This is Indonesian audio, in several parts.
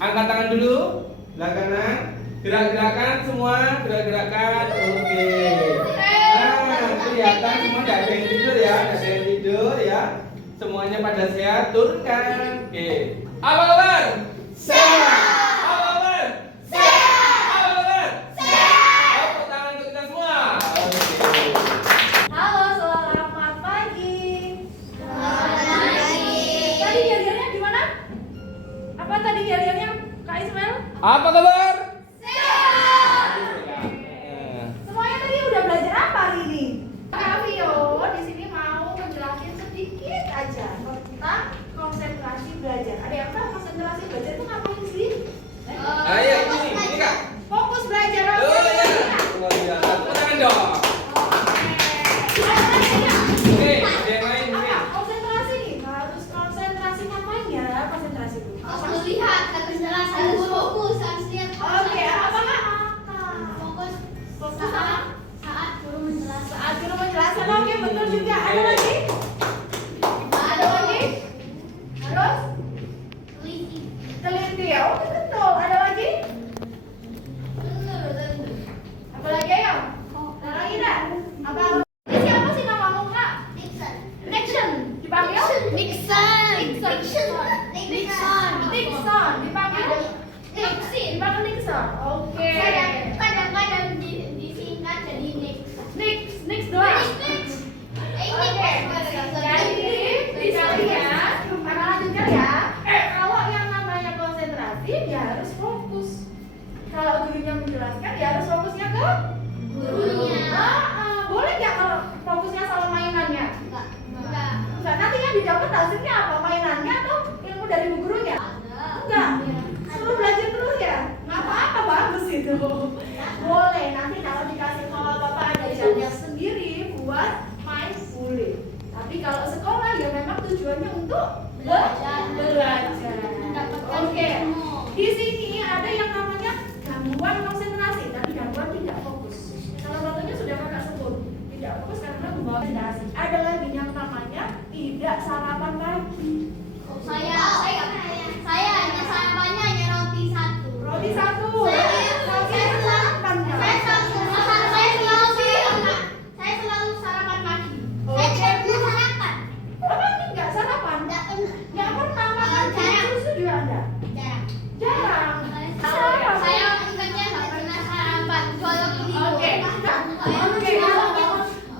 Angkat tangan dulu. Belah kanan. Gerak-gerakan semua, gerak-gerakan. Oke. Nah, kelihatan semua nggak ada yang tidur ya, nggak ada yang tidur ya. Semuanya pada sehat, turunkan. Oke. Apa kabar? Sehat. Apa kabar? Sehat. Apa kabar? Sehat. Tepuk tangan untuk kita semua. Oke. Halo, selamat pagi. Selamat pagi. Tadi yel-yelnya gimana? Apa tadi yel-yelnya, Kak Ismail? Apa kabar? Sehat. Semuanya tadi udah belajar apa hari ini? Kak Vio di sini mau menjelaskan sedikit aja tentang konsentrasi belajar. Ada yang tahu konsentrasi belajar itu ngapain sih? Ayo, ini Kak. Fokus belajar. Oh ya. Luar biasa. Tepuk tangan dong. Oke, ada yang lain mungkin. Konsentrasi nih, harus konsentrasi ngapain ya? Konsentrasi itu. Harus lihat, harus jelas, harus fokus, harus lihat. Oke, apa Kak? Fokus. Fokus sama Saat guru menjelaskan. saat guru menjelaskan. Oke, betul juga. Ada lagi? Ada lagi? Harus Teliti. teliti ya. Oke, betul. Ada lagi? Apa lagi ayo? Ada lagi enggak? Apa? Ini siapa sih namamu Kak? Nixon. Nixon. Dipanggil? Nixon. Nixon. Dipanggil? Dipanggil Nixon. Oke. Kadang-kadang disingkat jadi Nix. Nix doang. Nix. Oke, jadi di kalian, kita lanjutkan ya. Kalau yang namanya konsentrasi, dia harus fokus. Kalau gurunya menjelaskan, dia harus fokusnya ke Gurunya. Boleh nggak kalau fokusnya sama mainannya? Enggak. Enggak, nanti yang didapat hasilnya apa? Mainannya atau ilmu dari bu gurunya? Enggak. Suruh belajar terus ya? Nggak apa-apa, bagus itu. Boleh, nanti kalau dikasih sama bapak ada jamnya sendiri buat main boleh. Tapi kalau sekolah ya memang tujuannya untuk belajar. Oke. Di sini ada yang namanya gangguan konsentrasi, tapi gangguan tidak fokus. Salah satunya sudah kakak sebut, tidak fokus karena membawa konsentrasi. Ada lagi yang namanya tidak sarapan pagi. Saya hanya sarapannya hanya roti satu. Roti satu. Saya sarapan Saya selalu sarapan pagi. Oke. Saya tidak pernah sarapan. Apa ini nggak sarapan? Tidak pernah. Nggak pernah makan Jarang. susu juga ada. Jarang. Jarang. Saya ingatnya nggak pernah sarapan. Kalau tidur. Oke. Oke.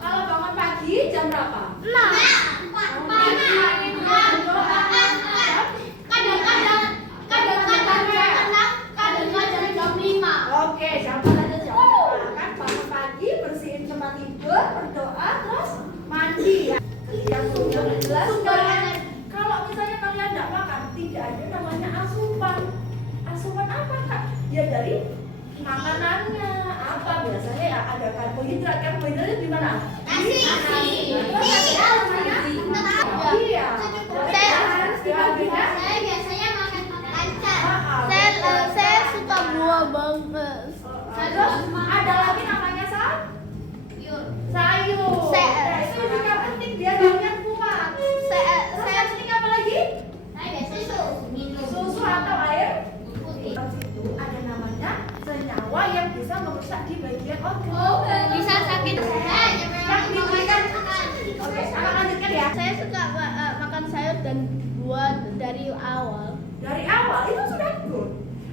Kalau bangun pagi jam berapa? Kadang-kadang jam 5. Oke, jam aja jam 5 kan bangun pagi, bersihin tempat tidur, berdoa, terus mandi ya. Yang sudah jelas kan? Kalau misalnya kalian tidak makan, tidak ada namanya asupan. Asupan apa Kak? Ya dari makanannya. Apa biasanya ya ada karbohidrat. Karbohidratnya di mana? Iya. Saya Harus diambilnya. biasanya makan lancar. Saya suka buah banget. Terus ada lagi namanya sayur. Nah, itu juga penting biar kalian kuat. Terus yang penting apa lagi? Saya biasanya minum Susu atau air putih. di situ ada namanya senyawa yang bisa merusak di bagian organ. Bisa sakit. Yang diberikan. Oke, sekarang lanjutkan ya. Saya suka makan sayur dan buah dari awal. Dari awal itu sudah good.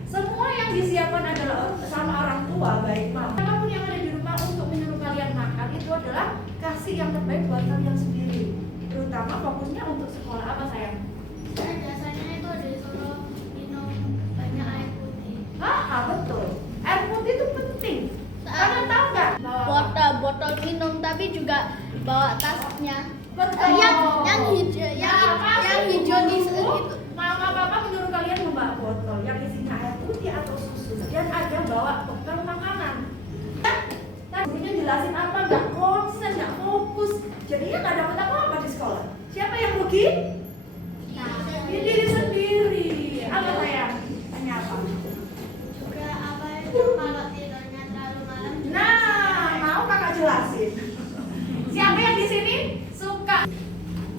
Semua yang disiapkan adalah sama orang tua, baik mama. Apapun yang ada di rumah untuk menyuruh kalian makan itu adalah kasih yang terbaik buat kalian sendiri. Terutama fokusnya untuk sekolah apa sayang? Saya biasanya itu disuruh minum banyak air putih. Betul. Air putih itu penting. Kalian tahu nggak? Botol minum tapi juga bawa tasnya. Betul. Yang hijau di situ. Mama papa menyuruh kalian membawa botol yang isinya air putih atau susu dan ada bawa bekal makanan. Kan gurunya jelasin apa nggak konsen, nggak fokus, jadinya nggak dapat apa-apa di sekolah. Siapa yang rugi? Diri sendiri. Apa sayang? Tanya apa? Juga apa itu kalau tidurnya terlalu malam? Nah, mau kakak jelasin. Siapa yang di sini suka?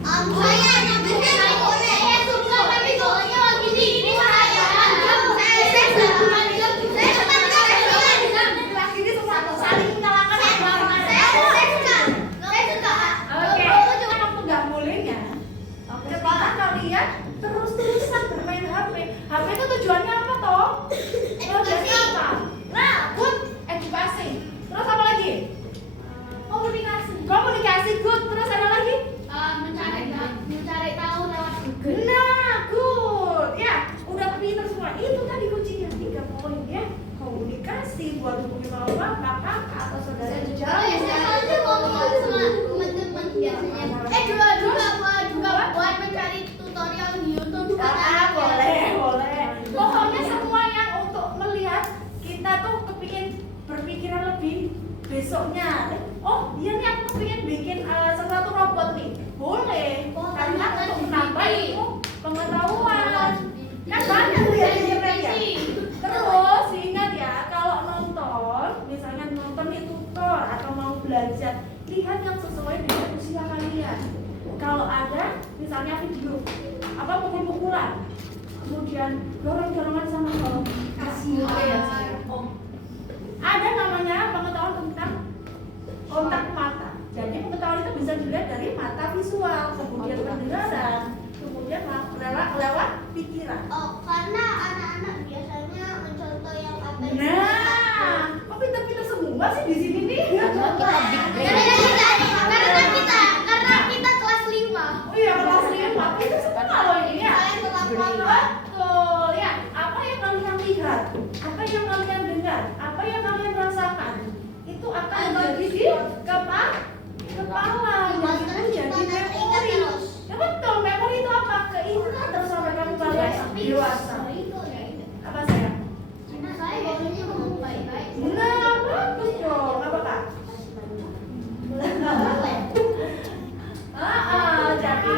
Saya yang benar. tujuannya apa toh? Tujuannya apa? Nah, good, edukasi. Terus apa lagi? Komunikasi good. Terus ada lagi? Mencari tahu lewat Google. Nah, good. Ya, udah pinter semua. Itu tadi kuncinya 3 poin ya. Komunikasi buat hubungi mama, papa, kakak atau saudara Oh jauh. ya, saya aja ngomong sama teman-teman biasanya. Juga buat mencari tutorial di YouTube. Boleh. Pokoknya semua yang untuk melihat kita tuh berpikiran lebih besoknya. Oh, iya nih aku kepingin bikin sesuatu robot nih. Boleh. Karena untuk menambah ilmu pengetahuan. Kan banyak tuh ya di internet ya. Terus ingat ya, kalau nonton, misalnya nonton di tutor atau mau belajar, lihat yang sesuai dengan usia kalian. Kalau ada, misalnya video, pukul-pukulan, kemudian dorong-dorongan sama kalau kasih ada namanya pengetahuan tentang kontak mata. Jadi pengetahuan itu bisa dilihat dari mata visual, kemudian pendengaran, kemudian lewat pikiran. Oh, karena anak-anak biasanya mencontoh yang apa? Nah, kok pinter-pinter semua sih di sini nih? Karena kita kelas 5. Oh iya, kelas 5. Itu semua loh ini ya. Saya kelas 5. Betul ya. Apa yang kalian lihat, apa yang kalian dengar, apa yang kalian rasakan, itu akan menjadi di kepala. Jadi memori. Ya betul, memori itu apa? Keinginan terus sampai kamu balik dewasa. Apa saya? Karena saya biasanya ngomong baik-baik. Nah, bagus dong. Apa kak? Jadi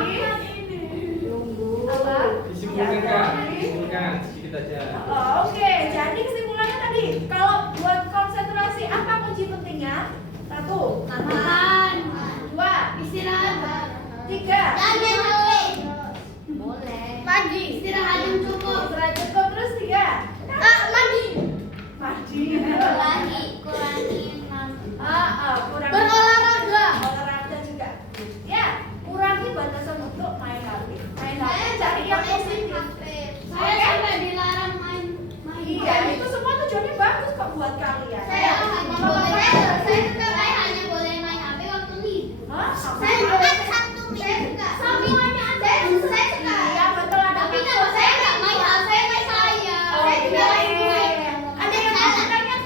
apa? Disimpulkan Kak, disimpulkan sedikit aja. Oke, jadi kesimpulannya tadi, kalau buat konsentrasi apa kunci pentingnya? 1, Makan. 2, Istirahat. 3, Jangan HP. Boleh. Pagi. Istirahat yang cukup. istirahat cukup, terus 3, Mandi. mandi. Kurangi Kurangi berolahraga. olahraga juga. Ya, kurangi batasan untuk main HP. Main HP cari yang positif. Saya sampai dilarang main. Iya, itu semua tujuannya bagus kok buat kalian. Saya hanya boleh main HP waktu libur. Hah? Saya juga Sabtu Minggu. Semuanya ada. Saya suka. Iya, betul ada. Tapi kalau saya nggak main HP, main saya. Saya juga main musik. Ada yang sebenarnya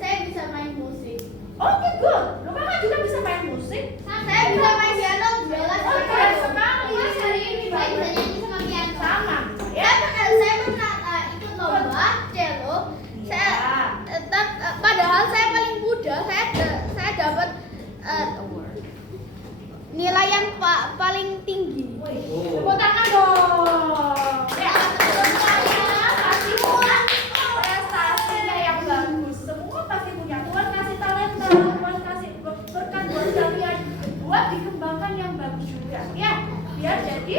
Saya bisa main musik. oke, good. Lu kakak juga bisa main musik. Saya bisa main piano, biola. Oh, keren sekali. Hari ini saya bisa nyanyi sama piano. Sama. Ya. Saya pernah ikut lomba cello. Padahal saya paling muda, saya dapat nilai yang paling tinggi. Tepuk tangan dong. Ya, semuanya pasti punya prestasinya yang bagus. Semua pasti punya. Tuhan kasih talenta, Tuhan kasih berkat buat kalian buat dikembangkan yang bagus juga. Ya, biar jadi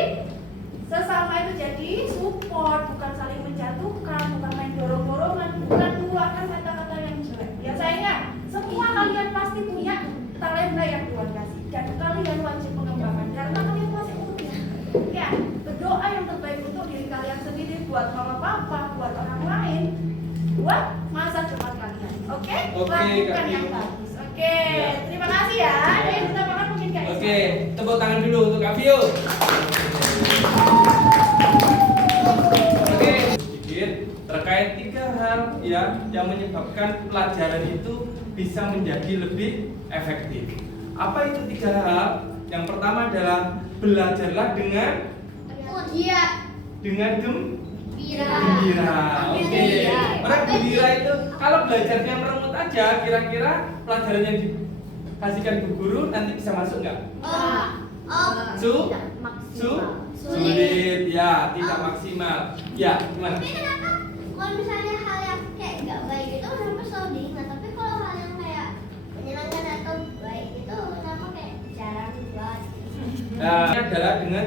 sesama itu jadi support, bukan saling menjatuhkan, bukan main dorong-dorongan, bukan mengeluarkan kata-kata yang jelek. Ya sayangnya, semua kalian pasti punya talenta yang Tuhan kasih dan kalian wajib mengembangkan karena kalian masih muda. Ya, berdoa yang terbaik untuk diri kalian sendiri, buat mama papa, buat orang lain, buat masa depan kalian. Oke? Oke, Lakukan Kak yang Vio. bagus. Oke, Ya. terima kasih ya. Jadi kita makan mungkin Kak Isa. Oke, tepuk tangan dulu untuk Kak Vio. Oke, sedikit terkait 3 hal ya yang menyebabkan pelajaran itu bisa menjadi lebih efektif. Apa itu 3 hal? Yang pertama adalah belajarlah dengan gembira. Oke. Orang gembira itu kalau belajarnya merengut aja, kira-kira pelajaran yang dikasihkan ke guru nanti bisa masuk nggak? Sulit ya, tidak maksimal. Ya, gimana? Tapi kenapa kalau misalnya hal yang kayak nggak baik itu kenapa selalu diingat? Tapi kalau hal yang kayak menyenangkan atau baik itu kenapa kayak jarang buat? Nah, ini adalah dengan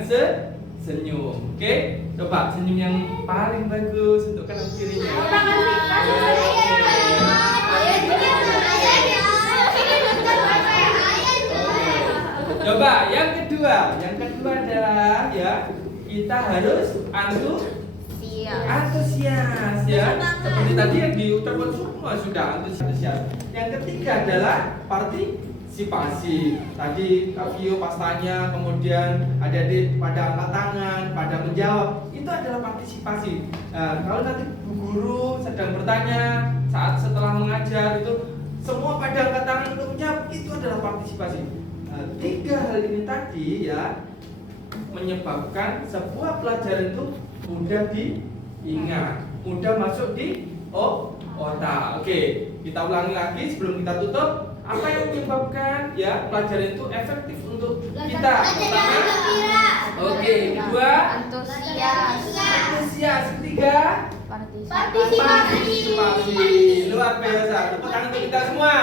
senyum. Oke, coba senyum yang paling bagus untuk kanan kirinya. Coba yang kedua adalah ya kita harus antusias. Antusias ya. Seperti tadi yang diucapkan semua sudah antusias. Yang ketiga adalah partisipasi. Tadi Kak Vio pas tanya, kemudian adik-adik pada angkat tangan, pada menjawab. Itu adalah partisipasi. Nah, kalau nanti Bu Guru sedang bertanya saat setelah mengajar itu semua pada angkat tangan untuk menjawab, itu adalah partisipasi. Nah, tiga hal ini tadi ya menyebabkan sebuah pelajaran itu mudah diingat, mudah masuk di otak. Oke, kita ulangi lagi sebelum kita tutup. Apa yang menyebabkan ya pelajaran itu efektif untuk kita? Pertama, oke, kedua, antusias, ketiga, Partisipasi. luar biasa. Tepuk tangan untuk kita semua.